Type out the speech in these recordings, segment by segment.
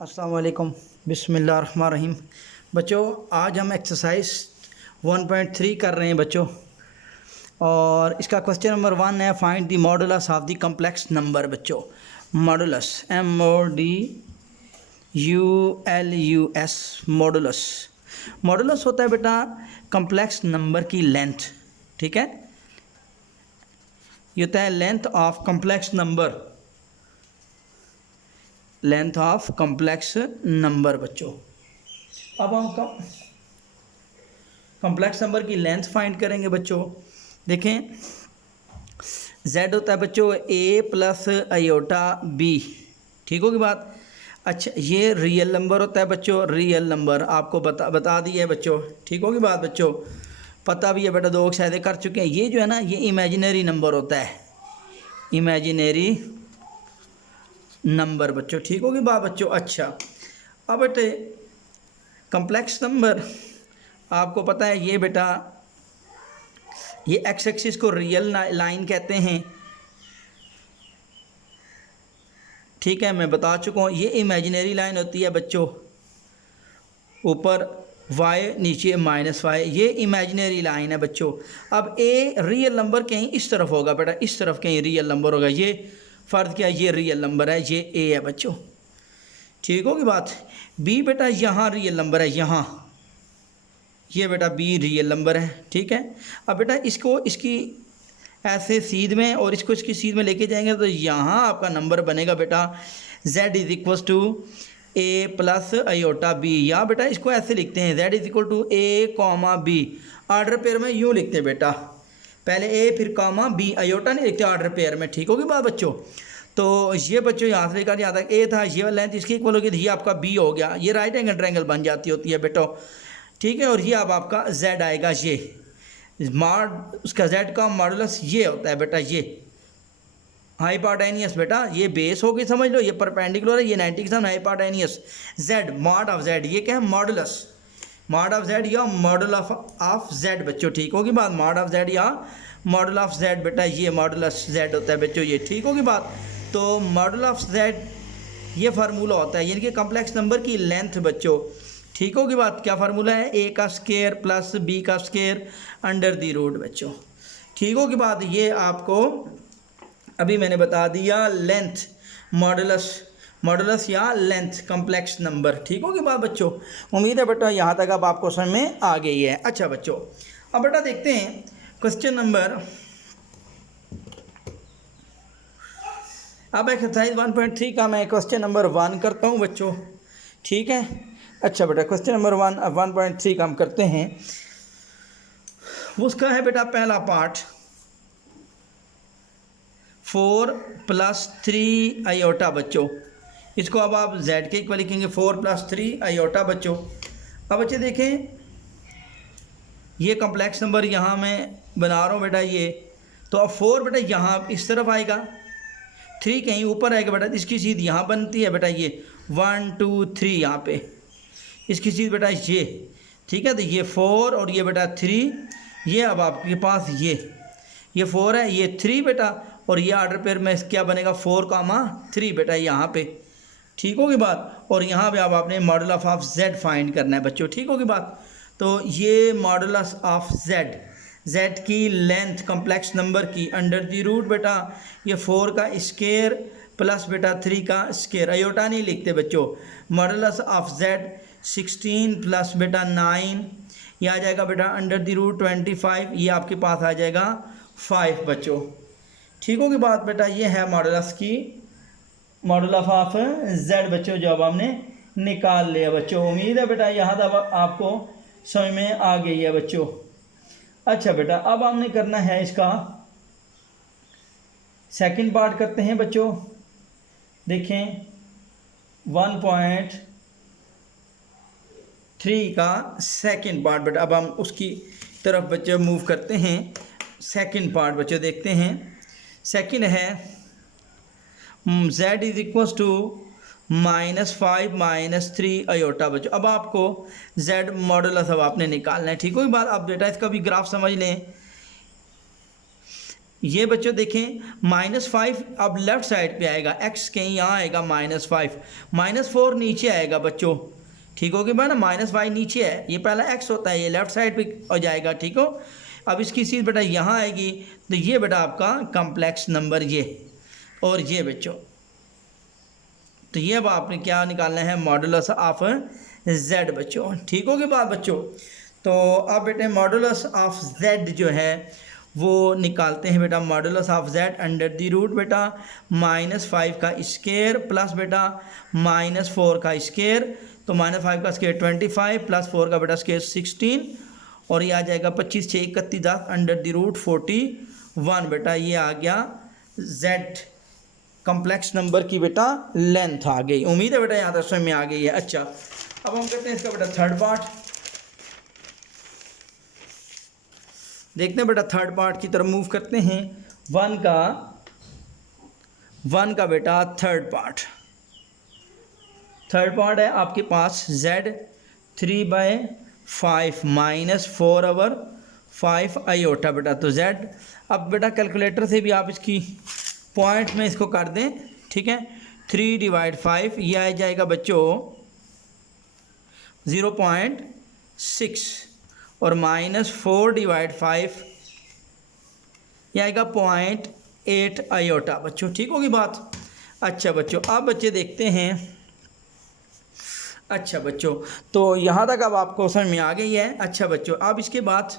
अस्सलाम वालेकुम बिस्मिल्लाहिर्रहमानिर्रहीम। बच्चों, आज हम एक्सरसाइज 1.3 कर रहे हैं बच्चों, और इसका क्वेश्चन नंबर 1 है, find the modulus of the complex number. बच्चों, मॉडुलस MODULUS मॉडुलस। मॉडुलस होता है बेटा कम्प्लेक्स नंबर की लेंथ। ठीक है, ये होता है length of complex number, length of complex number. बच्चों, अब हम कम्प्लेक्स नंबर की लेंथ फाइंड करेंगे। बच्चों देखें, z होता है बच्चों a प्लस आयोटा b। ठीक होगी बात। अच्छा, ये रियल नंबर होता है बच्चों, रियल नंबर आपको बता दिया है बच्चों। ठीक होगी बात बच्चों, पता भी है बेटा, 2 शायद कर चुके हैं। ये जो है ना, ये इमेजिनरी नंबर होता है, इमेजिनरी नंबर बच्चों। ठीक होगी बात बच्चों। अच्छा, अब बेटे कम्प्लेक्स नंबर आपको पता है, ये बेटा ये एक्स एक्सिस को रियल लाइन कहते हैं। ठीक है, मैं बता चुका हूँ, ये इमेजिनरी लाइन होती है बच्चों, ऊपर y नीचे -y, ये इमेजिनरी लाइन है बच्चों। अब ए रियल नंबर कहीं इस तरफ होगा बेटा, इस तरफ कहीं रियल नंबर होगा। ये फ़र्ज क्या है, ये रियल नंबर है, ये ए है बच्चों। ठीक होगी बात। बी बेटा यहाँ रियल नंबर है, यहाँ ये बेटा बी रियल नंबर है। ठीक है, अब बेटा इसको इसकी ऐसे सीध में और इसको इसकी सीध में लेके जाएंगे तो यहाँ आपका नंबर बनेगा बेटा z is equal to a plus iota b। या बेटा इसको ऐसे लिखते हैं, z is equal to a comma b। Order pair में यूँ लिखते हैं बेटा, पहले a फिर कॉमा b, आयोटा नहीं लिखते ऑर्डर पेयर में। ठीक होगी बात बच्चों। तो ये बच्चों यहाँ से लेकर यहाँ तक a था, ये लेंथ इसकी इक्वल होगी, तो ये आपका b हो गया। ये राइट एंगल ट्रायंगल बन जाती होती है बेटो। ठीक है, और ये अब आपका z आएगा, ये उसका z का मॉडुलस ये होता है बेटा, ये हाइपोटेनियस बेटा, ये बेस होगी समझ लो, ये परपेंडिकुलर है, ये 90 के साथ hypotenuse. z mod of z, ये क्या है, मॉडुलस, मॉड ऑफ z या मॉडुल ऑफ z बच्चों। ठीक होगी बात, मॉड ऑफ z या मॉडुल ऑफ z बेटा, ये मॉडुलस z होता है बच्चों, ये। ठीक होगी बात। तो मॉडुल ऑफ z ये फार्मूला होता है, यानी कि कम्प्लेक्स नंबर की लेंथ बच्चों। ठीक होगी बात। क्या फार्मूला है, a का स्क्वायर प्लस b का स्क्वायर अंडर द रूट बच्चों। ठीक होगी बात। ये आपको अभी मैंने बता दिया लेंथ, मॉडुलस, मॉडुलस या लेंथ कम्प्लेक्स नंबर। ठीक होगी बात बच्चों। उम्मीद है बेटा यहाँ तक अब आपको समझ में आ गई है। अच्छा बच्चों, अब बेटा देखते हैं क्वेश्चन नंबर, अब एक्सरसाइज 1.3 का मैं क्वेश्चन नंबर 1 करता हूँ बच्चों। ठीक है, अच्छा बेटा क्वेश्चन नंबर 1.3 का हम करते हैं। उसका है बेटा पहला पार्ट 4 + 3 आयोटा बच्चों। इसको अब आप z के इक्वल लिखेंगे, 4 + 3 आयोटा बच्चों। अब बच्चे देखें, ये कम्प्लेक्स नंबर यहाँ मैं बना रहा हूँ बेटा, ये तो अब 4 बेटा यहाँ इस तरफ आएगा, 3 कहीं ऊपर आएगा बेटा, इसकी सीध यहाँ बनती है बेटा, ये 1 2 3 यहाँ पे इसकी सीध बेटा ये। ठीक है, तो ये 4 और ये बेटा 3, ये अब आपके पास ये 4 है, ये 3 बेटा, और ये ऑर्डर पेयर में क्या बनेगा 4, 3 बेटा यहाँ पे। ठीक होगी बात। और यहाँ पे अब आपने मॉडुलस ऑफ z फाइंड करना है बच्चों। ठीक होगी बात। तो ये मॉडुलस ऑफ z की लेंथ कम्प्लेक्स नंबर की अंडर द रूट बेटा, ये 4 का स्क्वायर प्लस बेटा 3 का स्क्वायर, आयोटा नहीं लिखते बच्चों। मॉडुलस ऑफ z 16 प्लस बेटा 9, ये आ जाएगा बेटा अंडर द रूट 25, ये आपके पास आ जाएगा 5 बच्चों। ठीक होगी बात बेटा। ये है मॉडुलस की, मॉडुलस ऑफ z बच्चों, जो अब हमने निकाल लिया बच्चों। उम्मीद है बेटा यहाँ तक आपको समझ में आ गई है बच्चों। अच्छा बेटा, अब हमने करना है इसका सेकंड पार्ट करते हैं बच्चों। देखें 1.3 का सेकंड पार्ट बेटा, अब हम उसकी तरफ बच्चे मूव करते हैं। सेकंड पार्ट बच्चों देखते हैं। सेकंड है z is equal to -5 - 3 iota बच्चों। अब आपको z मॉडुलस अब आपने निकालना है। ठीक होगी बात। अब बेटा इसका भी ग्राफ समझ लें, ये बच्चों देखें -5 अब लेफ़्ट साइड पे आएगा, x कहीं यहाँ आएगा -5, -4 नीचे आएगा बच्चों, ठीक हो गया ना, -5 नीचे है, ये पहला x होता है, ये लेफ़्ट साइड पे हो जाएगा, ठीक हो। अब इसकी चीज़ बेटा यहाँ आएगी, तो ये बेटा आपका कम्प्लेक्स नंबर ये और ये बच्चों, तो ये अब आपने क्या निकालना है, मॉडुलस ऑफ z बच्चों, ठीक होगी बात बच्चों। तो अब बेटे मॉडुलस ऑफ z जो है वो निकालते हैं बेटा, modulus of z under the root बेटा -5 का स्केयर प्लस बेटा -4 का स्केयर, तो -5 का स्केयर 25 प्लस 4 का बेटा स्केयर 16, और ये आ जाएगा 25 6 31 10 अंडर द रूट 41 बेटा, ये आ गया z कम्प्लेक्स नंबर की बेटा लेंथ आ गई। उम्मीद है बेटा यहाँ तक समझ में आ गई है। अच्छा, अब हम करते हैं इसका बेटा थर्ड पार्ट, देखते हैं बेटा थर्ड पार्ट की तरफ मूव करते हैं। वन का बेटा थर्ड पार्ट है आपके पास z 3/5 -4/5 आयोटा बेटा, तो z अब बेटा कैलकुलेटर से भी आप इसकी पॉइंट में इसको कर दें, ठीक है, 3/5 ये आ जाएगा बच्चों 0.6 और -4/5 ये आएगा 0.8 आयोटा बच्चों, ठीक होगी बात। अच्छा बच्चों, अब बच्चे देखते हैं, अच्छा बच्चों तो यहाँ तक अब आपको समझ में आ गई है। अच्छा बच्चों, अब इसके बाद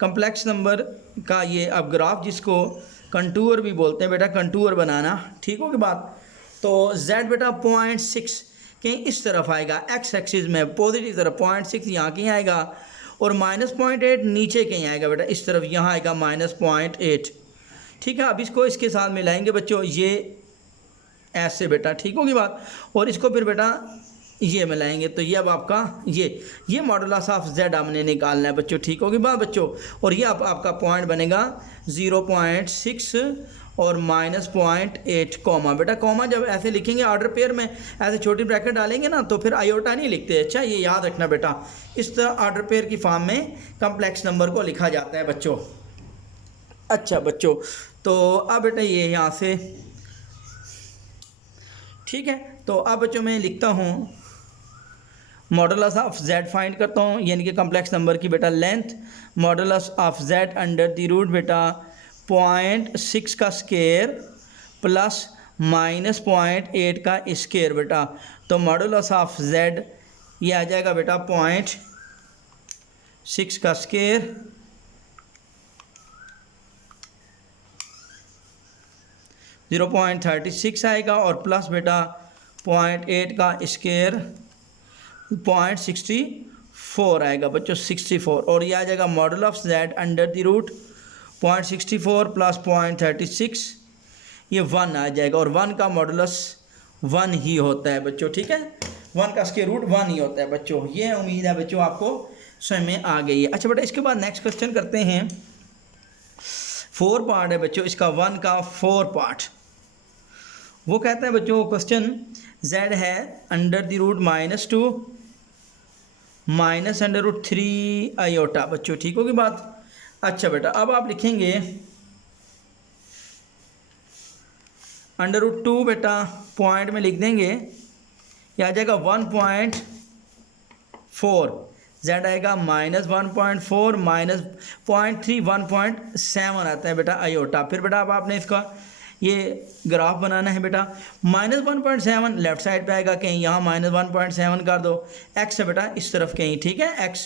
कम्प्लेक्स नंबर का ये अब ग्राफ जिसको कंटूर भी बोलते हैं बेटा, कंटूर बनाना, ठीक होगी बात। तो z बेटा 0.6 कहीं इस तरफ आएगा, x एक्सिस में पॉजिटिव तरफ 0.6 यहाँ कहीं आएगा, और -0.8 नीचे कहीं आएगा बेटा इस तरफ, यहाँ आएगा -0.8, ठीक है। अब इसको इसके साथ मिलाएंगे बच्चों, ये ऐसे बेटा, ठीक होगी बात, और इसको फिर बेटा ये मिलाएंगे, तो ये अब आपका ये मॉडुलस ऑफ z हमने निकालना है बच्चों, ठीक होगी बात बच्चों। और ये अब आपका पॉइंट बनेगा 0.6 और -0.8 कॉमा, बेटा कॉमा जब ऐसे लिखेंगे ऑर्डर पेयर में, ऐसे छोटी ब्रैकेट डालेंगे ना तो फिर आयोटा नहीं लिखते। अच्छा, ये याद रखना बेटा, इस तरह ऑर्डर पेयर की फॉर्म में कम्प्लेक्स नंबर को लिखा जाता है बच्चों। अच्छा बच्चों, तो अब बेटा ये यहाँ से, ठीक है, तो अब बच्चों मैं लिखता हूँ मॉडुलस ऑफ z फाइंड करता हूँ, यानी कि कम्प्लेक्स नंबर की बेटा length, modulus of z under the root बेटा 0.6 का स्केयर प्लस -0.8 का स्केयर बेटा, तो मॉडुलस ऑफ z ये आ जाएगा बेटा 0.6 का स्केयर (0.36 आएगा, और प्लस बेटा 0.8 का स्केयर 0.64 आएगा बच्चों 64, और ये आ जाएगा model of z under the root 0.64 plus 0.36, ये 1 आ जाएगा, और 1 का मॉडुलस 1 ही होता है बच्चों, ठीक है, 1 का स्क्वायर रूट 1 ही होता है बच्चों। ये उम्मीद है बच्चों आपको समझ में आ गई है। अच्छा बेटा, इसके बाद नेक्स्ट क्वेश्चन करते हैं, 4 पार्ट है बच्चों इसका, 1 का 4 पार्ट। वो कहता है बच्चों क्वेश्चन, z है अंडर द रूट -2 -√3 आयोटा बच्चों, ठीक होगी बात। अच्छा बेटा, अब आप लिखेंगे √2 बेटा पॉइंट में लिख देंगे, यह आ जाएगा 1.4, z आएगा -1.4 -0.3 1.7 आता है बेटा आयोटा। फिर बेटा अब आपने इसका ये ग्राफ बनाना है बेटा, -1.7 लेफ्ट साइड पे आएगा कहीं, यहाँ -1.7 कर दो, x है बेटा इस तरफ कहीं, ठीक है, x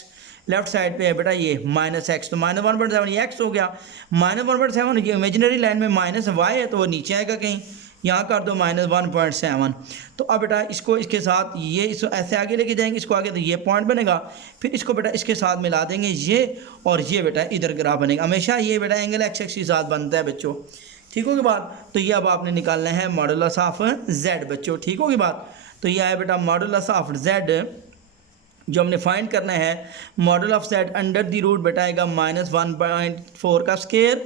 लेफ्ट साइड पे है बेटा ये -x, तो -1.7 ये x हो गया, -1.7 ये इमेजिनरी लाइन में -y है तो वो नीचे आएगा कहीं, यहाँ कर दो -1.7। तो अब बेटा इसको इसके साथ ये इसको ऐसे आगे लेके जाएंगे, इसको आगे तो ये पॉइंट बनेगा, फिर इसको बेटा इसके साथ मिला देंगे ये, और ये बेटा इधर ग्राफ बनेगा। हमेशा ये बेटा एंगल एक्स एक्सिस के साथ बनता है बच्चों, ठीक होगी बात। तो ये अब आपने निकालना है मॉडुलस ऑफ z बच्चों, ठीक होगी बात। तो ये आया बेटा मॉडुलस ऑफ z, जो हमने फाइंड करना है, model of z under the root बेटा आएगा -1.4 का स्केयर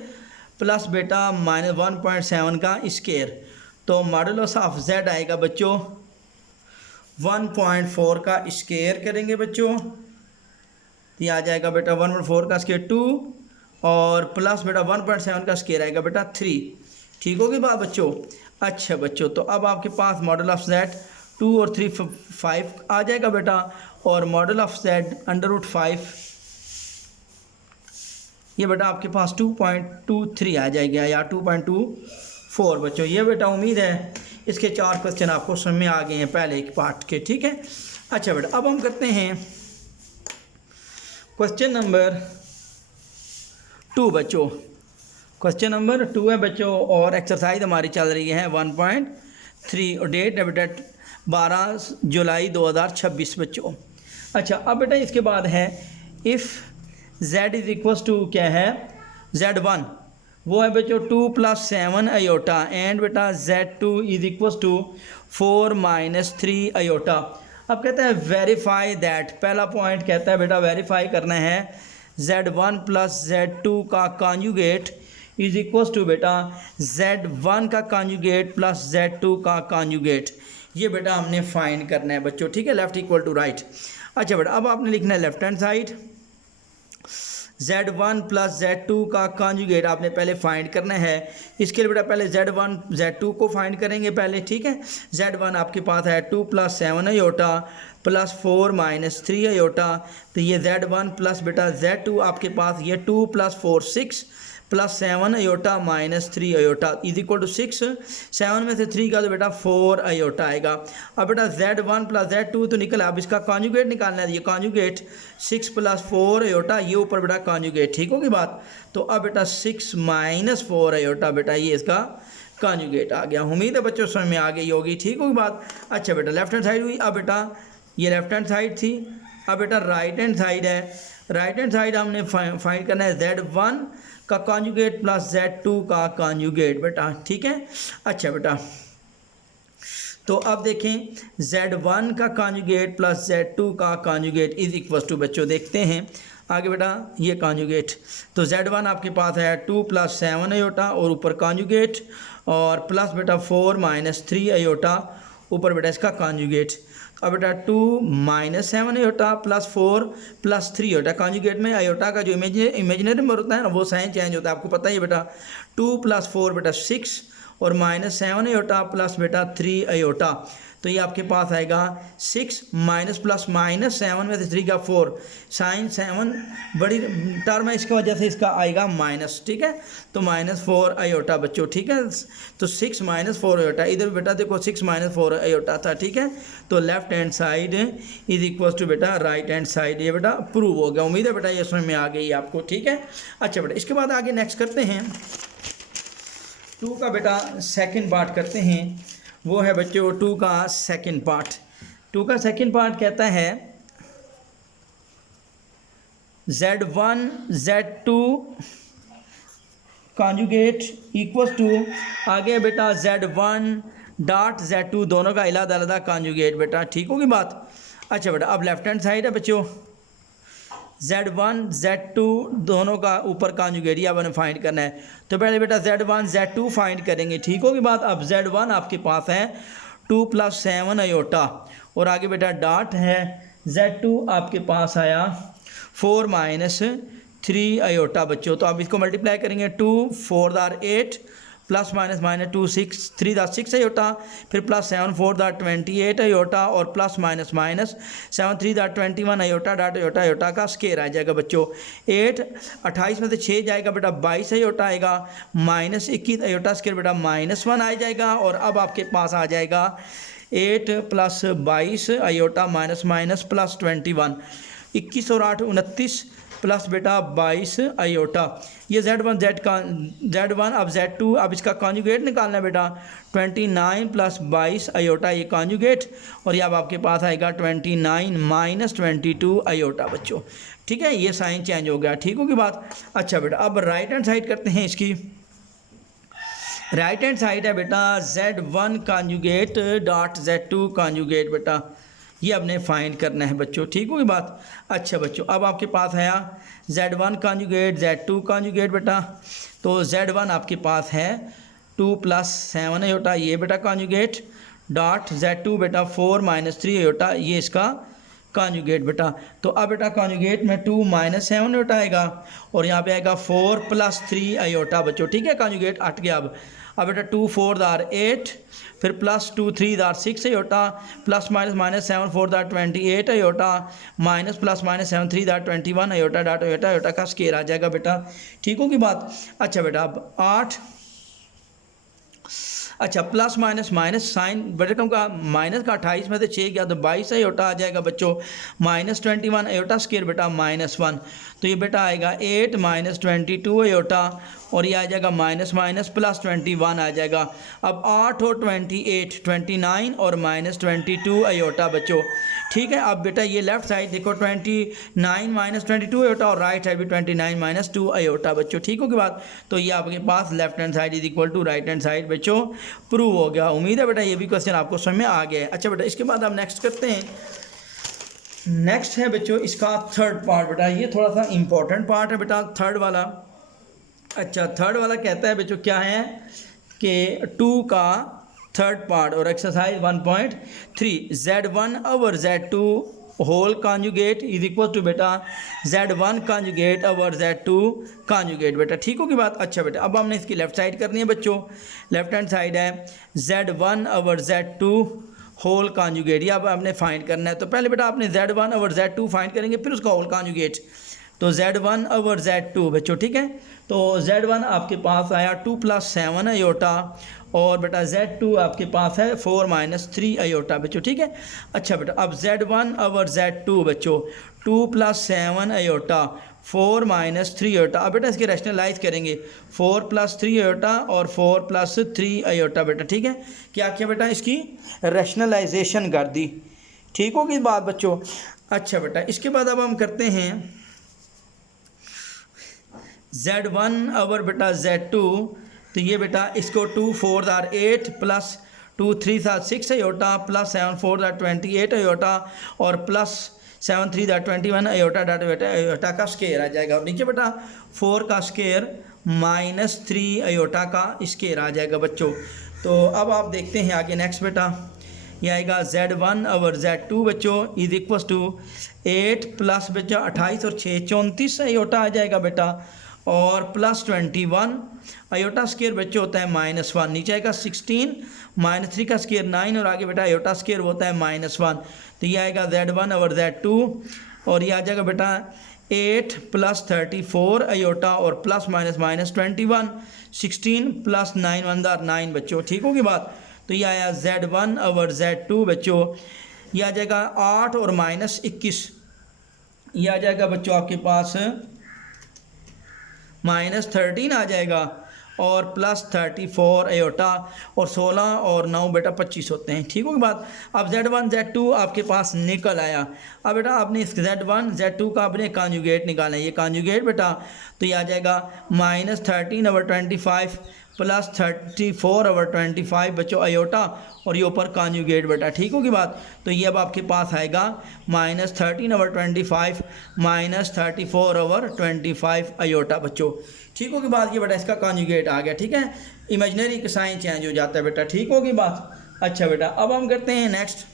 प्लस बेटा -1.7 का स्केयर, तो मॉडुलस ऑफ z आएगा बच्चों 1.4 का स्केयर करेंगे बच्चों, तो ये आ जाएगा बेटा 1.4 का स्केयर 2 और प्लस बेटा 1.7 का स्केयर आएगा बेटा 3। ठीक होगी बात बच्चों। अच्छा बच्चों, तो अब आपके पास मॉडल ऑफ z 2 और 3 5 आ जाएगा बेटा, और मॉडल ऑफ z √5 ये बेटा आपके पास 2.23 आ जाएगा या 2.24 बच्चों। ये बेटा उम्मीद है इसके 4 क्वेश्चन आपको समझ में आ गए हैं पहले एक पार्ट के। ठीक है। अच्छा बेटा, अब हम करते हैं क्वेश्चन नंबर 2 बच्चों। क्वेश्चन नंबर 2 है बच्चों, और एक्सरसाइज हमारी चल रही है 1.3 और डेट है बेटा 12 जुलाई 2026 बच्चों। अच्छा, अब बेटा इसके बाद है if z is equals to क्या है z1, वो है बच्चों 2 + 7 आयोटा एंड बेटा z2 is equals to 4 - 3 iota. अब कहता है वेरीफाई दैट, पहला पॉइंट कहता है बेटा वेरीफाई करना है z1 + z2 का कॉन्जुगेट इज इक्वल्स टू बेटा z1 का कॉन्जुगेट प्लस z2 का कॉन्जुगेट। ये बेटा हमने फाइंड करना है बच्चों। ठीक है, लेफ्ट इक्वल टू राइट। अच्छा बेटा, अब आपने लिखना है left hand side z1 + z2 का कॉन्जुगेट आपने पहले फाइंड करना है। इसके लिए बेटा पहले z1 z2 को फाइंड करेंगे पहले। ठीक है, z1 आपके पास है 2 + 7 आयोटा प्लस 4 - 3 आयोटा, तो ये z1 प्लस बेटा z2 आपके पास ये 2 + 4 6 plus 7 iota minus 3 iota is equal to 6। 7 में से 3 का तो बेटा 4 आयोटा आएगा। अब बेटा z1 + z2 तो निकला, अब इसका कॉन्जुगेट निकालना है। ये कॉन्जुगेट 6 + 4 आयोटा, ये ऊपर बेटा कॉन्जुगेट। ठीक होगी बात। तो अब बेटा 6 - 4 आयोटा बेटा ये इसका कॉन्जुगेट आ गया। उम्मीद है बच्चों समझ में आ गई होगी। ठीक होगी बात। अच्छा बेटा, लेफ्ट हैंड साइड हुई। अब बेटा ये लेफ्ट हैंड साइड थी, अब बेटा राइट हैंड साइड है। राइट हैंड साइड हमने फाइंड करना है z1 का कॉन्जुगेट प्लस z2 का कॉन्जुगेट बेटा। ठीक है। अच्छा बेटा, तो अब देखें z1 का कॉन्जुगेट प्लस z2 का कॉन्जुगेट इज इक्वल टू बच्चों, देखते हैं आगे बेटा ये कॉन्जुगेट। तो z1 आपके पास है 2 + 7 आयोटा और ऊपर कॉन्जुगेट, और प्लस बेटा 4 - 3 आयोटा ऊपर बेटा इसका कॉन्जुगेट। अब बेटा 2 - 7 आयोटा प्लस 4 + 3 आयोटा। कॉन्जुगेट में आयोटा का जो इमेजिनरी नंबर होता है ना वो साइन चेंज होता है, आपको पता ही है बेटा। 2 + 4 बेटा 6 और -7 आयोटा प्लस बेटा 3 आयोटा, तो ये आपके पास आएगा 6 माइनस प्लस माइनस 7 में से 3 का 4, साइन 7 बड़ी टर्म है इसकी वजह से इसका आएगा माइनस। ठीक है, तो -4 आयोटा बच्चों। ठीक है, तो 6 - 4 आयोटा, इधर बेटा देखो 6 - 4 आयोटा था। ठीक है, तो left hand side is equal to बेटा राइट हैंड साइड, ये बेटा प्रूव हो गया। उम्मीद है बेटा ये समझ में आ गई आपको। ठीक है। अच्छा बेटा, इसके बाद आगे नेक्स्ट करते हैं 2 का बेटा सेकंड पार्ट करते हैं। वो है बच्चों 2 का सेकंड पार्ट। 2 का सेकंड पार्ट कहता है z1 z2 conjugate equals to, आगे बेटा z1 डॉट z2 दोनों का अलग-अलग कॉन्जुगेट बेटा। ठीक होगी बात। अच्छा बेटा, अब लेफ्ट हैंड साइड है बच्चों z1 z2 दोनों का ऊपर कॉन्जुगेट ये आपने फाइंड करना है। तो पहले बेटा z1 z2 फाइंड करेंगे। ठीक होगी बात। अब z1 आपके पास है 2 + 7 आयोटा और आगे बेटा डॉट है z2 आपके पास आया 4 - 3 आयोटा बच्चों। तो अब इसको मल्टीप्लाई करेंगे 2 4 * 8 प्लस माइनस -2 6 3 * 6 आयोटा, फिर प्लस 7 4 * 28 आयोटा और plus minus 7 3 * 21 iota dot iota iota का स्केयर आ जाएगा बच्चों। 8 28 में से 6 जाएगा बेटा 22 आयोटा आएगा, -21 आयोटा स्केयर बेटा -1 आ जाएगा। और अब आपके पास आ जाएगा 8 + 22 आयोटा माइनस प्लस 21, 21 और 8 29 प्लस बेटा 22 आयोटा। ये z1 अब z2 अब इसका कॉन्जुगेट निकालना है बेटा 29 + 22 आयोटा ये कॉन्जुगेट, और ये अब आपके पास आएगा 29 - 22 आयोटा बच्चों। ठीक है, ये साइन चेंज हो गया। ठीक होगी बात। अच्छा बेटा, अब राइट हैंड साइड करते हैं इसकी। राइट हैंड साइड है बेटा z1 conjugate dot z2 conjugate बेटा, ये आपने फाइंड करना है बच्चों। ठीक होगी बात। अच्छा बच्चों, अब आपके पास आया z1 कॉन्जुगेट z2 कॉन्जुगेट बेटा। तो z1 आपके पास है 2 + 7 आयोटा ये बेटा कॉन्जुगेट डॉट z2 बेटा 4 - 3 आयोटा ये इसका कॉन्जुगेट बेटा। तो अब बेटा कॉन्जुगेट में 2 - 7 आयोटा आएगा और यहाँ पे आएगा 4 + 3 आयोटा बच्चों, ठीक है। कॉन्जुगेट हट गया। अब बेटा 2 4 आर 8, फिर +2 3 are 6 iota, ± -7 4 are 28 iota, -+-7 3 are 21 iota, dot iota iota का स्केयर आ जाएगा बेटा, ठीक होगी बात। अच्छा बेटा अब 8, अच्छा +- साइन बटन का माइनस का 28 में से 6 गया तो 22 आयोटा आ जाएगा बच्चों, -21 आयोटा स्केयर बेटा -1, तो ये बेटा आएगा 8 - 22 आयोटा और ये आ जाएगा +21 आ जाएगा। अब 8 और 28 29 और -22 आयोटा बच्चों, ठीक है। अब बेटा ये लेफ्ट साइड देखो 29 - 22 आयोटा और राइट साइड भी 29 - 2 आयोटा बच्चों, ठीक होगी बात। तो ये आपके पास left hand side is equal to right hand side बच्चों प्रूव हो गया। उम्मीद है बेटा ये भी क्वेश्चन आपको समझ में आ गया है। अच्छा बेटा इसके बाद आप नेक्स्ट करते हैं। नेक्स्ट है बच्चों इसका थर्ड पार्ट बेटा, ये थोड़ा सा इंपॉर्टेंट पार्ट है बेटा थर्ड वाला। अच्छा थर्ड वाला कहता है बच्चों क्या है कि 2 का थर्ड पार्ट और exercise 1.3 Z1 over Z2 whole conjugate is equal to बेटा Z1 conjugate over Z2 conjugate बेटा, ठीक होगी बात। अच्छा बेटा अब हमने इसकी लेफ्ट साइड करनी है बच्चों, लेफ्ट हैंड साइड है Z1 over Z2 whole conjugate, ये अब आपने फाइंड करना है। तो पहले बेटा आपने Z1 ओवर Z2 फाइंड करेंगे, फिर उसका होल कॉन्जुगेट। तो Z1 ओवर Z2 बच्चों, ठीक है। तो Z1 आपके पास आया 2 + 7 आयोटा और बेटा Z2 आपके पास है 4 - 3 आयोटा बच्चों, ठीक है। अच्छा बेटा अब Z1 ओवर Z2 बच्चों 2 + 7 आयोटा 4 - 3 आयोटा। अब बेटा इसके रैशनलाइज करेंगे 4 + 3 आयोटा और 4 + 3 आयोटा बेटा, ठीक है। क्या किया बेटा इसकी रैशनलाइजेशन कर दी, ठीक होगी बात बच्चों। अच्छा बेटा इसके बाद अब हम करते हैं Z1 ओवर बेटा Z2, तो ये बेटा इसको 2 4 are 8 + 2 3 are 6 iota +7 4 are 28 iota और +7 3 आर 21 आयोटा डॉट आयोटा का स्केयर आ जाएगा। और नीचे बेटा 4 का स्केयर -3 आयोटा का स्केयर आ जाएगा बच्चों। तो अब आप देखते हैं आगे नेक्स्ट बेटा, ये आएगा Z1 ओवर Z2 बच्चों इज इक्वल टू 8 प्लस बच्चा 28 और 6 34 आयोटा आ जाएगा बेटा और +21 आयोटा स्केयर बच्चों होता है -1, नीचे आएगा 16 -3 का स्केयर 9 और आगे बेटा आयोटा स्केयर होता है -1। तो ये आएगा Z1 ओवर Z2 और ये आ जाएगा बेटा 8 + 34 आयोटा और +-21 16 + 9 = 9 बच्चों, ठीक होगी बात। तो ये आया Z1 ओवर Z2 बच्चों, ये आ जाएगा 8 और -21, ये आ जाएगा बच्चों आपके पास -13 आ जाएगा और +34 आयोटा और 16 और 9 बेटा 25 होते हैं, ठीक होगी बात। अब Z1 Z2 आपके पास निकल आया। अब बेटा आपने इस Z1 Z2 का अपने कॉन्जुगेट निकालना है, ये कॉन्जुगेट बेटा तो ये आ जाएगा -13 ओवर 25 +34 ओवर 25 बच्चों आयोटा और ये ऊपर कॉन्जुगेट बेटा, ठीक होगी बात। तो ये अब आपके पास आएगा -13 ओवर 25 -34 ओवर 25 आयोटा बच्चों, ठीक होगी बात। ये बेटा इसका कॉन्जुगेट आ गया, ठीक है। इमेजिनरी का साइन चेंज हो जाता है बेटा, ठीक होगी बात। अच्छा बेटा अब हम करते हैं नेक्स्ट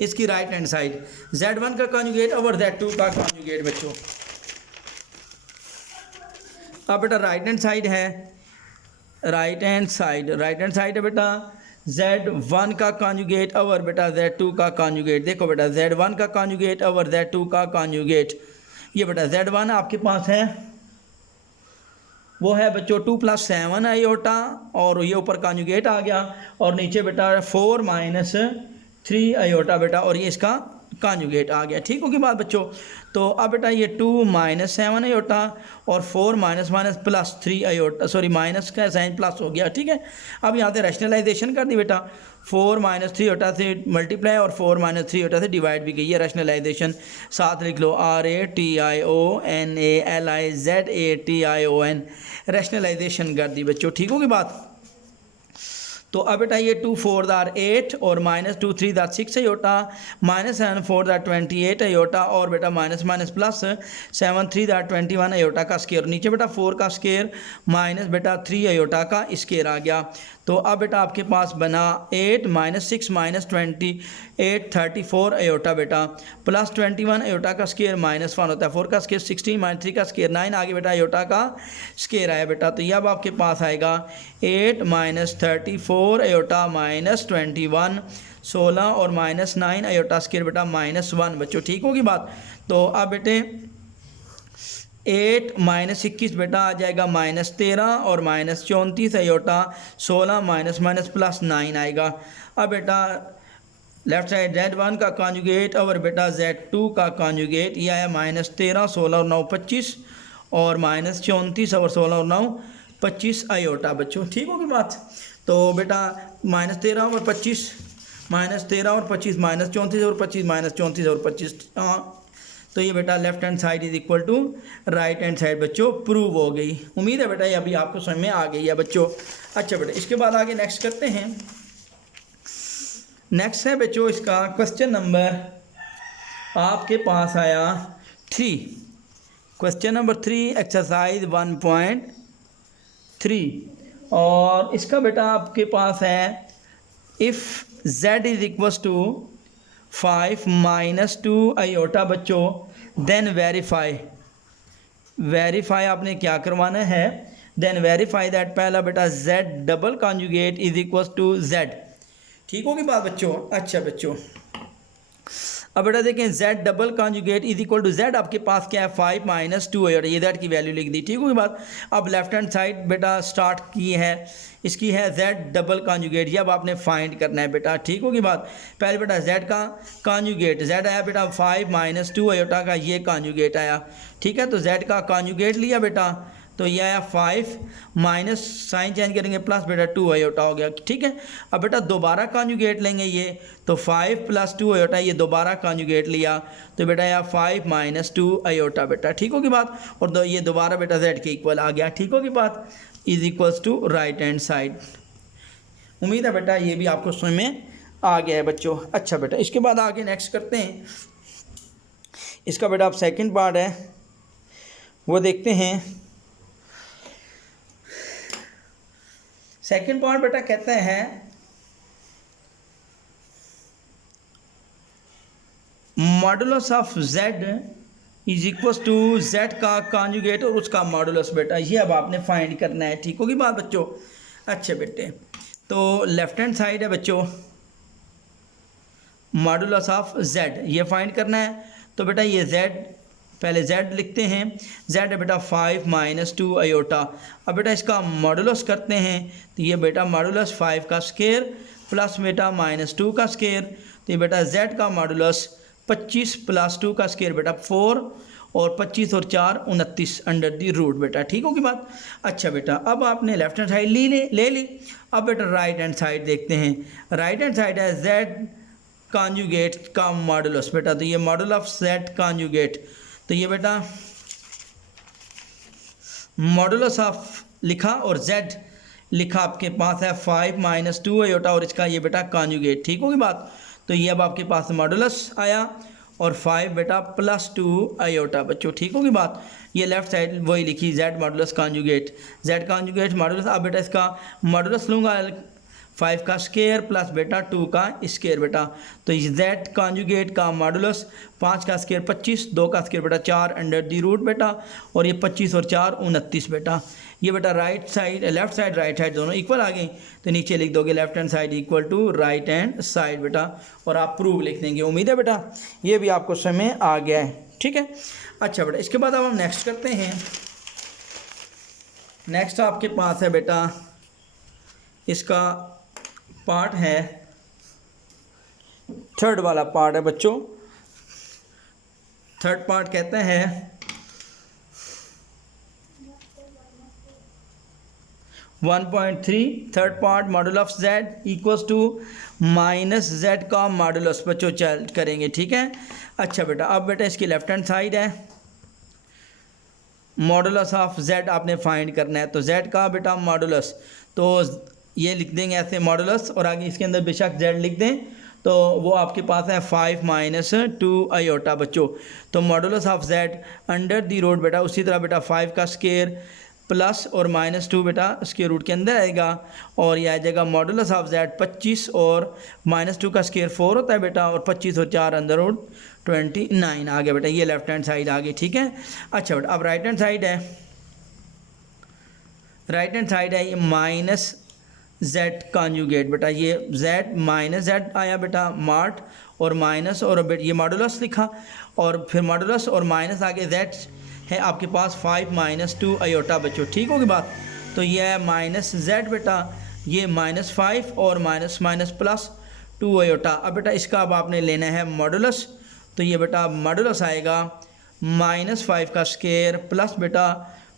इसकी राइट हैंड साइड Z1 का कॉन्जुगेट ओवर Z2 का कॉन्जुगेट बच्चों। अब बेटा राइट हैंड साइड है, राइट हैंड साइड है बेटा Z1 का कॉन्जुगेट ओवर बेटा Z2 का कॉन्जुगेट। देखो बेटा Z1 का कॉन्जुगेट ओवर Z2 का कॉन्जुगेट, ये बेटा Z1 आपके पास है वो है बच्चों 2 + 7 आयोटा और ये ऊपर कॉन्जुगेट आ गया और नीचे बेटा 4 - 3 आयोटा बेटा और ये इसका कॉन्जुगेट आ गया, ठीक होगी बात बच्चों। तो अब बेटा ये 2 - 7 आयोटा और 4 - +3 आयोटा, सॉरी माइनस का साइन प्लस हो गया, ठीक है। अब यहाँ से रैशनलाइजेशन कर दी बेटा, 4 - 3 आयोटा से मल्टीप्लाई और 4 - 3 आयोटा से डिवाइड भी की है। रैशनलाइजेशन साथ लिख लो RATIONALIZATATION, रैशनलाइजेशन कर दी बच्चों, ठीक होगी बात। तो अब बेटा ये 2 4 आर 8 और minus 2 3 are 6 iota, minus 7 4 are 28 iota और बेटा minus minus plus 7 3 are 21 iota का स्केयर। नीचे बेटा 4 का स्केयर माइनस बेटा 3 अयोटा का स्केयर आ गया। तो अब बेटा आपके पास बना 8 माइनस 6 माइनस 28 34 अयोटा बेटा प्लस 21 अयोटा का स्केयर माइनस 1 होता है, 4 का स्केयर 16 माइनस 3 का स्केयर 9, आगे बेटा अयोटा का स्केयर आया बेटा। तो ये अब आपके पास आएगा 8 माइनस 34 अयोटा माइनस 21 16 और माइनस 9 अयोटा स्केयर बेटा माइनस 1 बच्चों, ठीक होगी बात। तो अब बेटे 8 माइनस 21 बेटा आ जाएगा माइनस 13 और minus 34 iota 16 minus minus plus 9 आएगा। अब बेटा लेफ्ट साइड Z1 का कॉन्जुगेट और बेटा Z2 का कॉन्जुगेट ये आया माइनस 13 16 और 9 25 और माइनस 34 और 16 और 9 25 अयोटा बच्चों, ठीक होगी बात। तो बेटा माइनस 13 और 25 माइनस 13 और 25 माइनस 34 और 25 माइनस 34 और 25, तो ये बेटा left hand side is equal to right hand side बच्चों प्रूव हो गई। उम्मीद है बेटा ये अभी आपको समझ में आ गई है बच्चों। अच्छा बेटा इसके बाद आगे नेक्स्ट करते हैं। नेक्स्ट है बच्चों इसका क्वेश्चन नंबर आपके पास आया 3, क्वेश्चन नंबर 3 एक्सरसाइज 1.3 और इसका बेटा आपके पास है if z is equal to 5 minus 2 iota बच्चों देन वेरीफाई आपने क्या करवाना है, देन वेरीफाई दैट पहला बेटा z double conjugate is equal to z, ठीक होगी बात बच्चों। अच्छा बच्चों अब बेटा देखें z double conjugate is equal to z आपके पास क्या है 5 माइनस 2 अयोटा, ये z की वैल्यू लिख दी, ठीक होगी बात। अब लेफ्ट हैंड साइड बेटा स्टार्ट की है, इसकी है z डबल कॉन्जुगेट, ये अब आपने फाइंड करना है बेटा, ठीक होगी बात। पहले बेटा z का कॉन्जुगेट, z आया बेटा 5 माइनस 2 अयोटा का ये कॉन्जुगेट आया, ठीक है। तो z का कॉन्जुगेट लिया बेटा तो ये आया 5 माइनस साइन चेंज करेंगे प्लस बेटा 2 अयोटा हो गया, ठीक है। अब बेटा दोबारा कॉन्जुगेट लेंगे ये तो 5 प्लस 2 अयोटा, ये दोबारा कॉन्जुगेट लिया तो बेटा यह 5 माइनस 2 अयोटा बेटा, ठीक होगी बात। और ये दोबारा बेटा z के इक्वल आ गया, ठीक होगी बात, is equals to right hand side. उम्मीद है बेटा ये भी आपको समझ में आ गया है बच्चों। अच्छा बेटा इसके बाद आगे नेक्स्ट करते हैं। इसका बेटा अब सेकंड पार्ट है वो देखते हैं। सेकंड पार्ट बेटा कहते हैं modulus of z is equal to z का कॉन्जुगेट और उसका मॉडुलस बेटा, ये अब आपने फाइंड करना है, ठीक होगी बात बच्चों। अच्छे बेटे तो लेफ्ट हैंड साइड है बच्चों मॉडुलस ऑफ z, ये फाइंड करना है। तो बेटा ये z पहले z लिखते हैं, z है बेटा 5 माइनस 2 अयोटा। अब बेटा इसका मॉडुलस करते हैं तो ये बेटा मॉडुलस 5 का स्केयर प्लस बेटा माइनस 2 का स्केयर, तो ये बेटा z का मॉडुलस 25 प्लस 2 का स्केयर बेटा 4 और 25 और 4 29 अंडर दी रूट बेटा, ठीक होगी बात। अच्छा बेटा अब आपने लेफ्ट हैंड साइड ले ली। अब बेटा राइट हैंड साइड देखते हैं। राइट हैंड साइड है z कॉन्जुगेट का मॉडुलस बेटा, तो ये मॉडुल ऑफ z कॉन्जुगेट, तो ये बेटा मॉडुलस ऑफ लिखा और z लिखा आपके पास है 5 माइनस 2 अयोटा और इसका ये बेटा कॉन्जुगेट, ठीक होगी बात। तो ये अब आपके पास मॉडुलस आया और 5 बेटा प्लस 2 अयोटा बच्चों, ठीक होगी बात। ये लेफ्ट साइड वही लिखी z modulus conjugate, z conjugate modulus. अब बेटा इसका मॉडुलस लूँगा 5 का स्केयर प्लस बेटा 2 का स्केयर बेटा, तो z कॉन्जुगेट का मॉडुलस 5 का स्केयर 25, 2 का स्केयर बेटा 4 अंडर दी रूट बेटा, और ये 25 और 4 29 बेटा। ये बेटा right side left side right side दोनों इक्वल आ गई, तो नीचे लिख दोगे left hand side equal to right hand side बेटा, और आप प्रूव लिख देंगे। उम्मीद है बेटा ये भी आपको समझ में आ गया है, ठीक है। अच्छा बेटा इसके बाद अब हम नेक्स्ट करते हैं। नेक्स्ट आपके पास है बेटा इसका पार्ट है थर्ड वाला पार्ट है बच्चों। थर्ड पार्ट कहते हैं 1.3 third part modulus of z equals to minus z का मॉडुलस बच्चों चल करेंगे, ठीक है। अच्छा बेटा अब बेटा इसकी लेफ्ट हैंड साइड है मॉडुलस ऑफ z आपने फाइंड करना है, तो z का बेटा मॉडुलस, तो ये लिख देंगे ऐसे मॉडुलस, और आगे इसके अंदर बेशक जेड लिख दें, तो वो आपके पास है 5 माइनस 2 आयोटा बच्चों। तो modulus of Z under the root बेटा उसी तरह बेटा 5 का स्केयर प्लस और माइनस 2 बेटा स्केयर रूट के अंदर आएगा, और यह आ जाएगा मॉडुलस ऑफ जेड 25 और माइनस 2 का स्केयर 4 होता है बेटा, और 25 और 4 अंदर रूट 29 आ गया बेटा। ये लेफ्ट हैंड साइड आ गई, ठीक है। अच्छा बेटा अब राइट हैंड साइड है, राइट हैंड साइड है ये माइनस जेड कॉन्जुगेट बेटा, ये जेड माइनस जेड आया बेटा मार्ट, और माइनस और बेटा ये मॉडुलस लिखा, और फिर मॉडुलस और माइनस आगे जेड है आपके पास 5 माइनस 2 आयोटा बच्चों, ठीक होगी बात। तो ये है माइनस जेड बेटा, ये माइनस 5 और माइनस माइनस प्लस 2 आयोटा। अब बेटा इसका अब आपने लेना है मॉडुलस, तो ये बेटा मॉडुलस आएगा माइनस 5 का स्केयर प्लस बेटा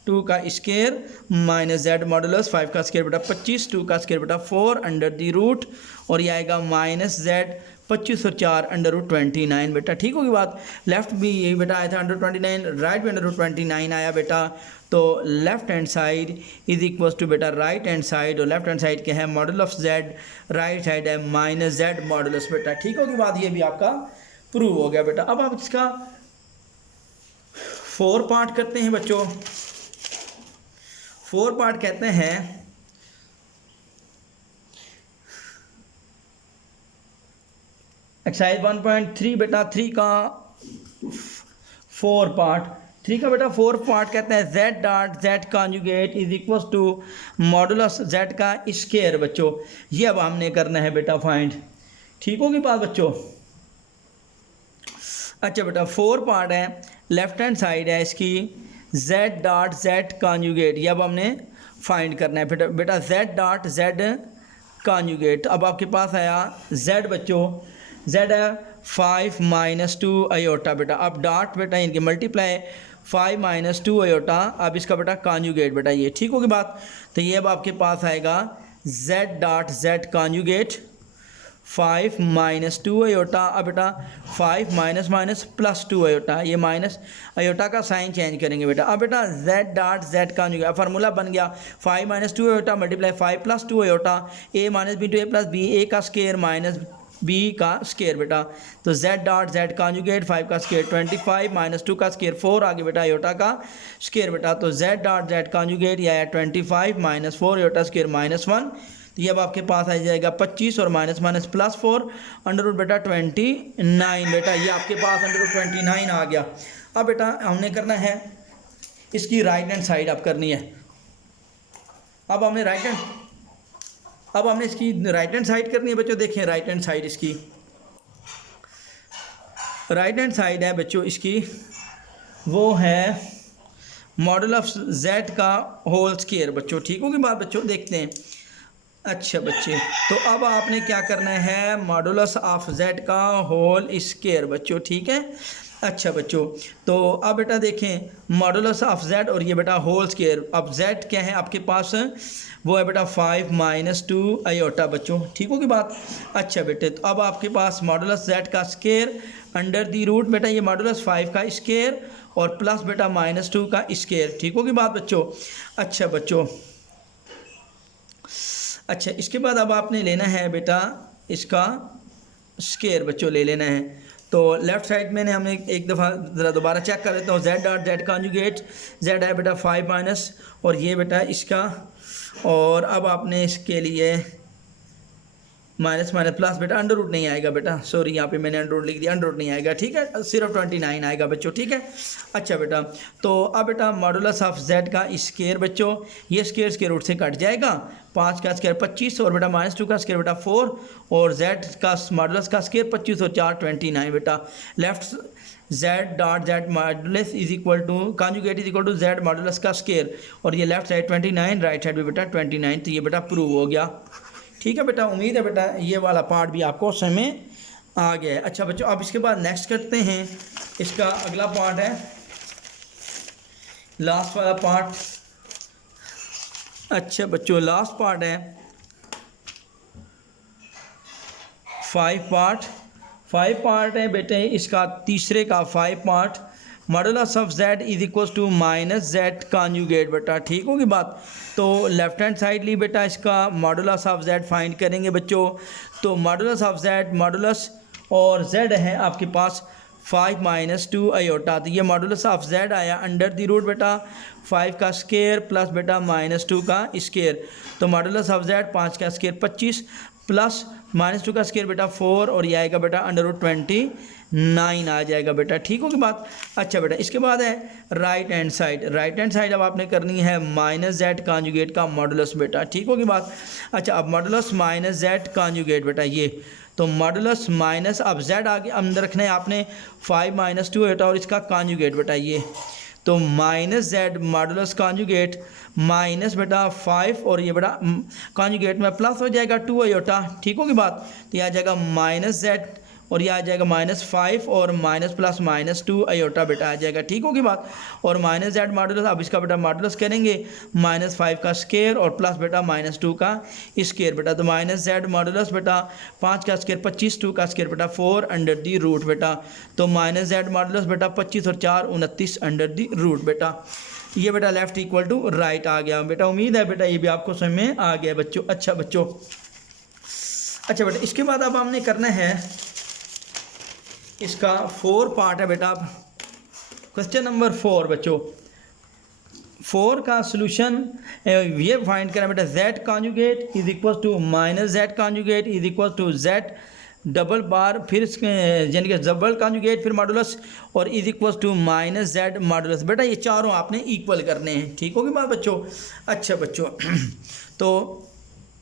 2 का स्केयर माइनस जेड मॉडुलस 5 का स्केयर बेटा 25, 2 का स्केयर बेटा 4 अंडर दी रूट, और ये आएगा माइनस जेड 25 और 4 अंडर रूट 29 बेटा, ठीक होगी बात। लेफ्ट भी यही बेटा आया था अंडर 29, राइट भी अंडर रूट 29 आया बेटा। तो left hand side is equal to बेटा राइट हैंड साइड, और लेफ्ट हैंड साइड क्या है modulus of Z, right side है माइनस जेड मॉडुलस बेटा, ठीक होगी बात। ये भी आपका प्रूव हो गया बेटा। अब आप इसका 4 पार्ट करते हैं बच्चों। 4 पार्ट कहते हैं एक्सरसाइज 1.3 बेटा 3 का 4 पार्ट, 3 का बेटा 4 पार्ट कहते हैं z dot z conjugate is equal to modulus z का स्केयर बच्चों। ये अब हमने करना है बेटा फाइंड, ठीक होगी बात बच्चों। अच्छा बेटा 4 पार्ट है, लेफ्ट हैंड साइड है इसकी z डॉट z कॉन्जुगेट, ये अब हमने फाइंड करना है बेटा z डॉट z कॉन्जुगेट। अब आपके पास आया z बच्चों, z है 5 माइनस 2 आयोटा बेटा, अब डॉट बेटा इनके मल्टीप्लाई 5 माइनस 2 आयोटा, अब इसका बेटा कॉन्जुगेट बेटा ये, ठीक होगी बात। तो ये अब आपके पास आएगा z dot z conjugate 5 minus 2 iota, अब बेटा 5 माइनस माइनस प्लस 2 आयोटा, ये माइनस आयोटा का साइन चेंज करेंगे बेटा। अब बेटा z dot z conjugate formula बन गया 5 minus 2 iota multiply 5 plus 2 iota, a minus B to A plus B, A का स्केयर माइनस b का स्केयर बेटा। तो z डॉट z कॉन्जुगेट 5 का स्केयर 25 माइनस 2 का स्केयर 4 आगे बेटा आयोटा का स्केयर बेटा। तो z डॉट z कॉन्जुगेट यह है 25 माइनस 4 आयोटा स्केयर माइनस 1, तो ये अब आपके पास आ जाएगा 25 और minus minus plus 4 under root बेटा 29 बेटा, ये आपके पास अंडर रूट 29 आ गया। अब बेटा हमने करना है इसकी राइट हैंड साइड अब करनी है। अब हमने इसकी राइट हैंड साइड करनी है बच्चों। देखें राइट हैंड साइड इसकी, राइट हैंड साइड है बच्चों इसकी, वो है मॉडल ऑफ z का होल स्केयर बच्चों, ठीक होगी बात बच्चों। देखते हैं अच्छा बच्चे, तो अब आपने क्या करना है मॉडुलस ऑफ z का होल स्केयर बच्चों, ठीक है। अच्छा बच्चों, तो अब बेटा देखें मॉडुलस ऑफ z और ये बेटा होल स्केयर, अब z क्या है आपके पास, वो है बेटा 5 माइनस 2 आयोटा बच्चों, ठीक होगी बात। अच्छा बेटे, तो अब आपके पास मॉडुलस z का स्केयर अंडर दी रूट बेटा ये मॉडुलस 5 का स्केयर और प्लस बेटा माइनस 2 का स्केयर, ठीक होगी बात बच्चों। अच्छा बच्चों, अच्छा इसके बाद अब आपने लेना है बेटा इसका स्केयर बच्चों ले लेना है। तो लेफ़्ट साइड में हमने एक दफ़ा ज़रा दोबारा चेक कर लेता हूँ, z dot z conjugate, z है बेटा 5 माइनस और ये बेटा इसका, और अब आपने इसके लिए माइनस माइनस प्लस बेटा अंडर रूट नहीं आएगा बेटा, सॉरी यहाँ पे मैंने अंडर रूट लिख दिया, अंडर रूट नहीं आएगा, ठीक है, सिर्फ 29 आएगा बच्चों, ठीक है। अच्छा बेटा, तो अब बेटा मॉडुलस ऑफ z का स्केयर बच्चों, ये स्केयर स्केयर रूट से कट जाएगा, 5 का स्केयर 25 और बेटा माइनस 2 का स्केयर बेटा 4 और z का मॉडुलस का स्केयर 25 और 4 29 बेटा। Left z dot z modulus is equal to conjugate is equal to z modulus का स्केयर, और ये लेफ्ट साइड 29 राइट साइड भी बेटा 29, तो ये बेटा प्रूव हो गया, ठीक है बेटा। उम्मीद है बेटा ये वाला पार्ट भी आपको समझ में आ गया है। अच्छा बच्चों, अब इसके बाद नेक्स्ट करते हैं, इसका अगला पार्ट है लास्ट वाला पार्ट। अच्छा बच्चों, लास्ट पार्ट है 5 पार्ट है बेटे, इसका तीसरे का 5 part modulus of z is equal to minus z conjugate बेटा, ठीक होगी बात। तो लेफ्ट हैंड साइड ली बेटा इसका मॉडुलस ऑफ z फाइंड करेंगे बच्चों। तो मॉडुलस ऑफ z, मॉडुलस और z है आपके पास 5 माइनस 2 आयोटा। तो ये मॉडुलस ऑफ z आया अंडर द रूट बेटा 5 का स्केयर प्लस बेटा माइनस 2 का स्केयर। तो मॉडुलस ऑफ z 5 का स्केयर 25 प्लस माइनस 2 का स्केयर बेटा 4 और ये आएगा बेटा अंडर रूट 29 आ जाएगा बेटा, ठीक होगी बात। अच्छा बेटा इसके बाद है right hand side. Right hand side अब आपने करनी है माइनस जेड कॉन्जुगेट का मॉडुलस बेटा, ठीक होगी बात। अच्छा अब मॉडुलस माइनस जेड कॉन्जुगेट बेटा ये, तो मॉडुलस माइनस अब जेड आगे अंदर रखना है आपने 5 माइनस 2 बेटा और इसका कॉन्जुगेट बेटा ये, तो minus Z modulus conjugate minus बेटा 5 और ये बेटा कॉन्जुगेट में प्लस हो जाएगा 2 आयोटा, ठीक होगी बात। तो यह आ जाएगा माइनस जेड और यह आ जाएगा माइनस 5 और माइनस प्लस माइनस 2 आयोटा बेटा आ जाएगा, ठीक होगी बात। और माइनस जेड मॉडुलस अब इसका बेटा मॉडुलस करेंगे माइनस 5 का स्केयर और प्लस बेटा माइनस 2 का स्केयर बेटा। तो माइनस जेड मॉडुलस बेटा 5 का स्केयर 25, 2 का स्केयर बेटा 4 अंडर दी रूट बेटा। तो माइनस जेड मॉडुलस बेटा 25 और 4 29 अंडर दी रूट बेटा। ये बेटा लेफ्ट इक्वल टू राइट आ गया बेटा। उम्मीद है बेटा ये भी आपको समझ में आ गया बच्चों। अच्छा बच्चों, अच्छा बेटा इसके बाद अब हमने करना है इसका 4 पार्ट है बेटा। क्वेश्चन नंबर 4 बच्चों, 4 का सोल्यूशन ये फाइंड करना बेटा z conjugate is equal to minus z conjugate is equal to z double bar फिर यानी कि डबल कॉन्जुगेट फिर मॉडुलस और is equal to minus z modulus. बेटा ये चारों आपने इक्वल करने हैं, ठीक होगी बात बच्चों। अच्छा बच्चों तो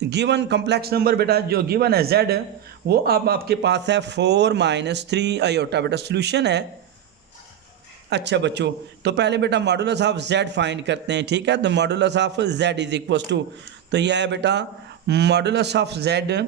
गिवन कॉम्प्लेक्स नंबर बेटा जो गिवन है z वो अब आपके पास है 4 माइनस 3 आयोटा बेटा, सोल्यूशन है। अच्छा बच्चों तो पहले बेटा मॉडुलस ऑफ z फाइंड करते हैं, ठीक है। तो modulus of z is equal to, तो यह है बेटा मॉडुलस ऑफ z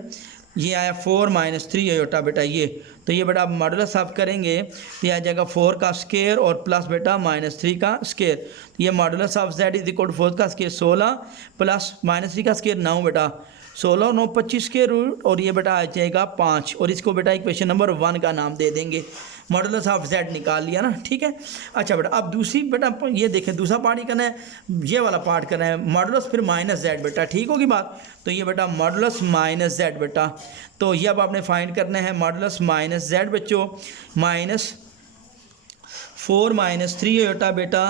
ये आया 4 माइनस 3 आयोटा बेटा ये, तो ये बेटा आप मॉडुलस ऑफ करेंगे तो यह आ जाएगा 4 का स्केयर और प्लस बेटा माइनस 3 का स्केयर। ये modulus of z is equal to 4 का स्केयर 16 प्लस माइनस 3 का स्केयर 9 बेटा, 16 और 9 25 के रूट और ये बेटा आ जाएगा 5 और इसको बेटा इक्वेशन नंबर 1 का नाम दे देंगे। मॉडुलस ऑफ z निकाल लिया ना, ठीक है। अच्छा बेटा अब दूसरी बेटा ये देखें दूसरा पार्ट ही करना है, ये वाला पार्ट करना है मॉडुलस फिर माइनस z बेटा, ठीक होगी बात। तो ये बेटा मॉडुलस माइनस z बेटा, तो ये अब आपने फाइंड करना है मॉडुलस माइनस z बच्चों माइनस 4 माइनस 3 आयोटा बेटा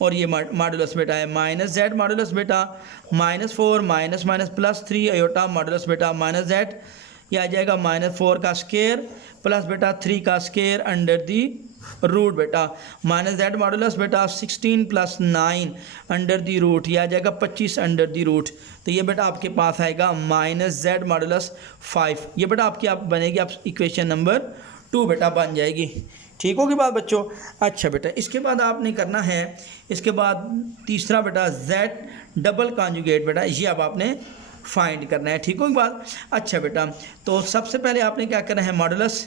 और ये मॉडुलस बेटा है माइनस जेड मॉडुलस बेटा minus 4 minus minus plus 3 iota modulus बेटा माइनस जेड, ये आ जाएगा माइनस 4 का स्केयर प्लस बेटा 3 का स्केयर अंडर दी रूट बेटा माइनस जेड मॉडुलस बेटा 16 प्लस 9 अंडर दी रूट, ये आ जाएगा 25 अंडर दी रूट। तो ये बेटा आपके पास आएगा माइनस जेड मॉडुलस 5, ये बेटा आपकी आप बनेगी आप इक्वेशन नंबर 2 बेटा बन जाएगी, ठीक होगी बात बच्चों। अच्छा बेटा इसके बाद आपने करना है इसके बाद तीसरा बेटा z डबल कॉन्जुगेट बेटा, ये अब आपने फाइंड करना है, ठीक होगी बात। अच्छा बेटा तो सबसे पहले आपने क्या करना है मॉडुलस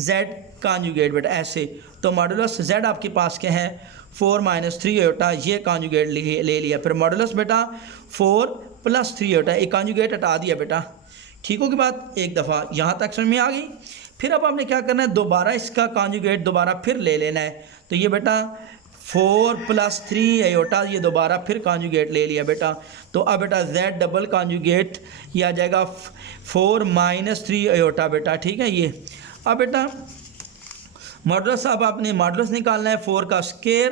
z कॉन्जुगेट बेटा ऐसे, तो मॉडुलस z आपके पास क्या है 4 माइनस 3 आयोटा, ये कॉन्जुगेट ले लिया, फिर मॉडुलस बेटा 4 प्लस 3 आयोटा, एक कॉन्जुगेट हटा दिया बेटा, ठीक होगी बात। एक दफ़ा यहाँ तक समझ में आ गई। फिर अब आपने क्या करना है दोबारा इसका कॉन्जुगेट दोबारा फिर ले लेना है, तो ये बेटा 4 प्लस 3 आयोटा ये दोबारा फिर कॉन्जुगेट ले लिया बेटा। तो अब बेटा z डबल कॉन्जुगेट ये आ जाएगा 4 माइनस 3 आयोटा बेटा, ठीक है ये। अब बेटा मॉडुलस अब आपने मॉडुलस निकालना है 4 का स्केयर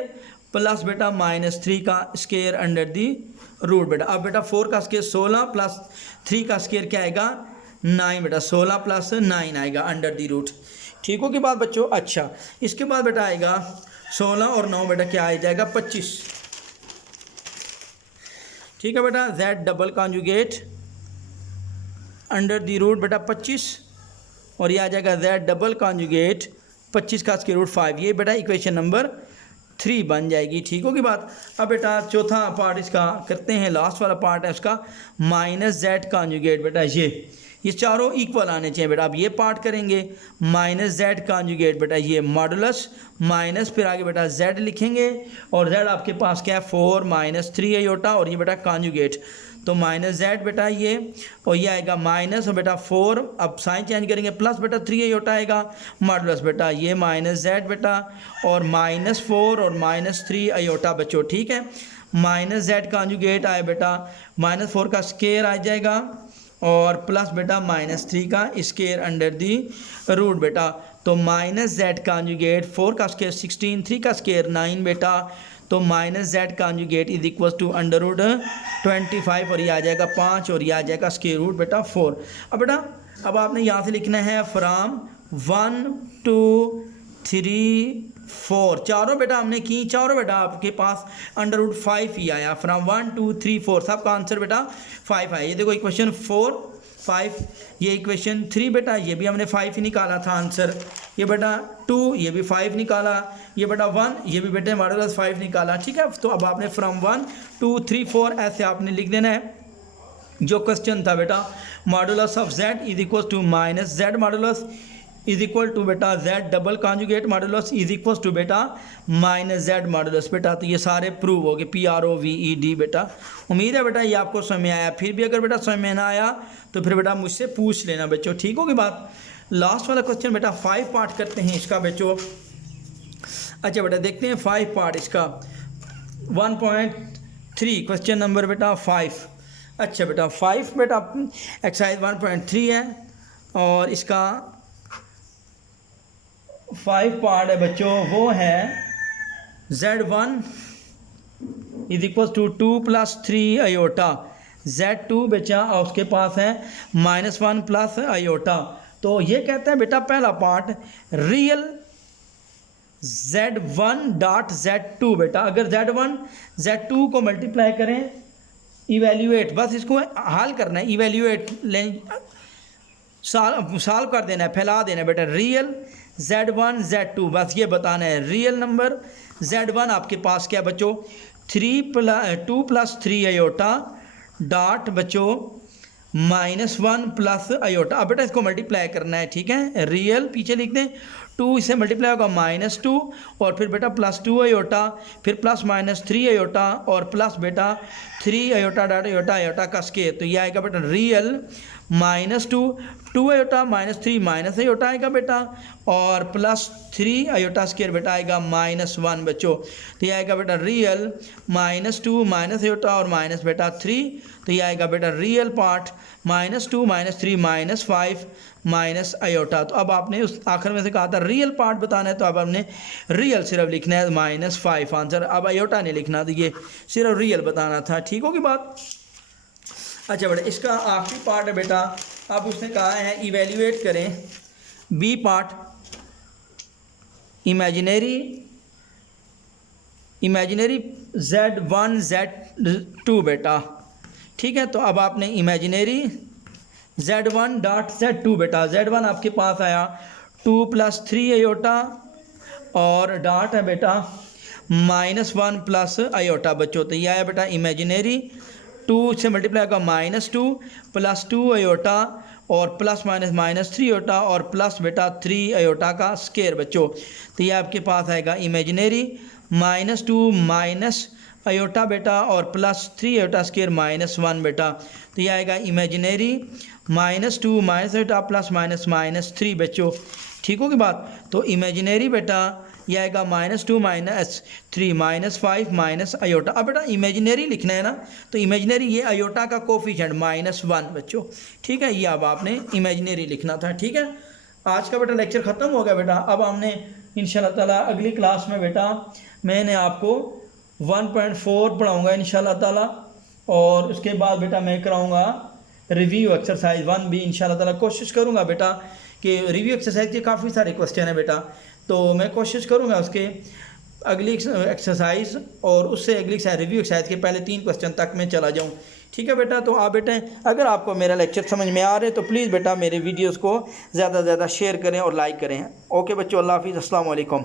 प्लस बेटा माइनस 3 का स्केयर अंडर दी रूट बेटा। अब बेटा 4 का स्केयर 16 प्लस 3 का स्केयर क्या आएगा 9 बेटा, 16 प्लस 9 आएगा अंडर दी रूट, ठीक हो की बात बच्चों। अच्छा इसके बाद बेटा आएगा 16 और 9 बेटा क्या आ जाएगा 25, ठीक है बेटा। z double conjugate under the root बेटा 25 और ये आ जाएगा z डबल कॉन्जुगेट 25 का स्क्वायर रूट 5, ये बेटा इक्वेशन नंबर 3 बन जाएगी, ठीक होगी बात। अब बेटा चौथा पार्ट इसका करते हैं, लास्ट वाला पार्ट है उसका माइनस z कॉन्जुगेट बेटा, ये चारों इक्वल आने चाहिए बेटा। अब ये पार्ट करेंगे माइनस z कॉन्जुगेट बेटा, ये मॉडुलस माइनस फिर आगे बेटा z लिखेंगे और z आपके पास क्या है 4 माइनस 3 आयोटा और ये बेटा कॉन्जुगेट। तो माइनस जेड बेटा ये, और ये आएगा माइनस और बेटा 4, अब साइन चेंज करेंगे प्लस बेटा 3 आयोटा आएगा, मॉडुलस बेटा ये माइनस जेड बेटा और -4 और -3 आयोटा बच्चों। ठीक है, माइनस जेड कॉन्जुगेट आए बेटा -4 का स्केयर आ जाएगा और प्लस बेटा -3 का स्केयर अंडर दी रूट बेटा। तो माइनस जेड कॉन्जुगेट 4 का स्केयर 16, 3 का स्केयर 9 बेटा, तो minus z conjugate is equal to under root 25 और ये आ जाएगा 5 और ये आ जाएगा स्केयर रूट बेटा 4। अब बेटा अब आपने यहाँ से लिखना है फ्राम 1 2 3 4, चारों बेटा हमने की, चारों बेटा आपके पास अंडर रूट 5 ही आया। फ्राम 1 2 3 4 सबका आंसर बेटा 5 आया। ये देखो इक्वेशन 4 5, ये इक्वेशन 3 बेटा ये भी हमने 5 ही निकाला था आंसर, ये बेटा 2 ये भी 5 निकाला, ये बेटा 1 ये भी बेटे मॉडुलस 5 निकाला। ठीक है, तो अब आपने फ्रॉम 1 2 3 4 ऐसे आपने लिख देना है। जो क्वेश्चन था बेटा modulus of z is equal to minus Z modulus is equal to बेटा z double conjugate modulus is equal to बेटा माइनस जेड मॉडुलस बेटा। तो ये सारे प्रूव हो गए, PROVED बेटा। उम्मीद है बेटा ये आपको समझ में आया। फिर भी अगर बेटा समझ में ना आया तो फिर बेटा मुझसे पूछ लेना बच्चों, ठीक होगी बात। लास्ट वाला क्वेश्चन बेटा 5 पार्ट करते हैं इसका बच्चों। अच्छा बेटा देखते हैं 5 पार्ट इसका 1.3 क्वेश्चन नंबर बेटा 5। अच्छा बेटा 5 बेटा एक्सरसाइज 1.3 है और इसका 5 पार्ट है बच्चों, वो है Z1 is equal to 2 + 3 iota, Z2 बचा और उसके पास है -1 + आयोटा। तो ये कहते हैं बेटा पहला part real Z1 dot Z2 बेटा, अगर Z1 Z2 को मल्टीप्लाई करें, इवेल्यूएट बस इसको हल करना है, इवेल्यूएट सॉल्व कर देना है, फैला देना है बेटा। रियल Z1 Z2 बस ये बताना है। रियल नंबर Z1 आपके पास क्या बच्चों 2 + 3 आयोटा डॉट बच्चों -1 + आयोटा। अब बेटा इसको मल्टीप्लाई करना है, ठीक है। रियल पीछे लिख दें, 2 इससे मल्टीप्लाई होगा -2 और फिर बेटा +2 आयोटा, फिर +-3 आयोटा और प्लस बेटा 3 आयोटा डॉट आयोटा आयोटा का स्केयर। तो ये आएगा बेटा रियल -2 आयोटा -3 माइनस आयोटा आएगा बेटा और +3 आयोटा स्केयर बेटा आएगा -1 बच्चों। तो ये आएगा बेटा रियल -2 माइनस आयोटा और माइनस बेटा 3। तो ये आएगा बेटा रियल पार्ट -2 -3 -5 माइनस आयोटा। तो अब आपने उस आखिर में से कहा था रियल पार्ट बताना है, तो अब हमने रियल सिर्फ लिखना है -5 आंसर। अब आयोटा नहीं लिखना, तो ये सिर्फ रियल बताना था, ठीक होगी बात। अच्छा बेटा इसका आखिरी पार्ट है बेटा, अब उसने कहा है इवेल्यूएट करें B part imaginary Z1 Z2 बेटा, ठीक है। तो अब आपने इमेजिनरी Z1 डॉट Z2 बेटा, Z1 आपके पास आया 2 + 3 आयोटा और डॉट है बेटा -1 + आयोटा बच्चों। तो ये आया बेटा इमेजिनरी 2 से मल्टीप्लाई होगा -2 + 2 आयोटा और +-3 आयोटा और प्लस बेटा 3 आयोटा का स्केयर बच्चों। तो ये आपके पास आएगा इमेजिनरी -2 - आयोटा बेटा और +3 आयोटा स्केयर -1 बेटा। तो ये आएगा इमेजिनरी -2 - आयोटा +-3 बच्चों, ठीक होगी बात। तो इमेजिनरी बेटा ये आएगा -2 - 3 -5 माइनस आयोटा। अब बेटा इमेजिनरी लिखना है ना, तो इमेजिनरी ये आयोटा का कोफिशिएंट -1 बच्चों, ठीक है। ये अब आपने इमेजिनरी लिखना था, ठीक है। आज का बेटा लेक्चर ख़त्म हो गया बेटा। अब हमने इंशाल्लाह ताला अगली क्लास में बेटा मैंने आपको 1.4 पढ़ाऊँगा इंशाल्लाह ताला और उसके बाद बेटा मैं कराऊँगा रिव्यू एक्सरसाइज 1 भी इंशाल्लाह ताला। कोशिश करूँगा बेटा कि रिव्यू एक्सरसाइज के काफ़ी सारे क्वेश्चन है बेटा, तो मैं कोशिश करूँगा उसके अगली एक्सरसाइज और उससे अगली रिव्यू एक्सरसाइज के पहले 3 क्वेश्चन तक मैं चला जाऊँ, ठीक है बेटा। तो आप बेटा अगर आपको मेरा लेक्चर समझ में आ रहे तो प्लीज़ बेटा मेरे वीडियोस को ज़्यादा से ज़्यादा शेयर करें और लाइक करें। ओके बच्चों, अल्लाह हाफिज़, अस्सलाम वालेकुम।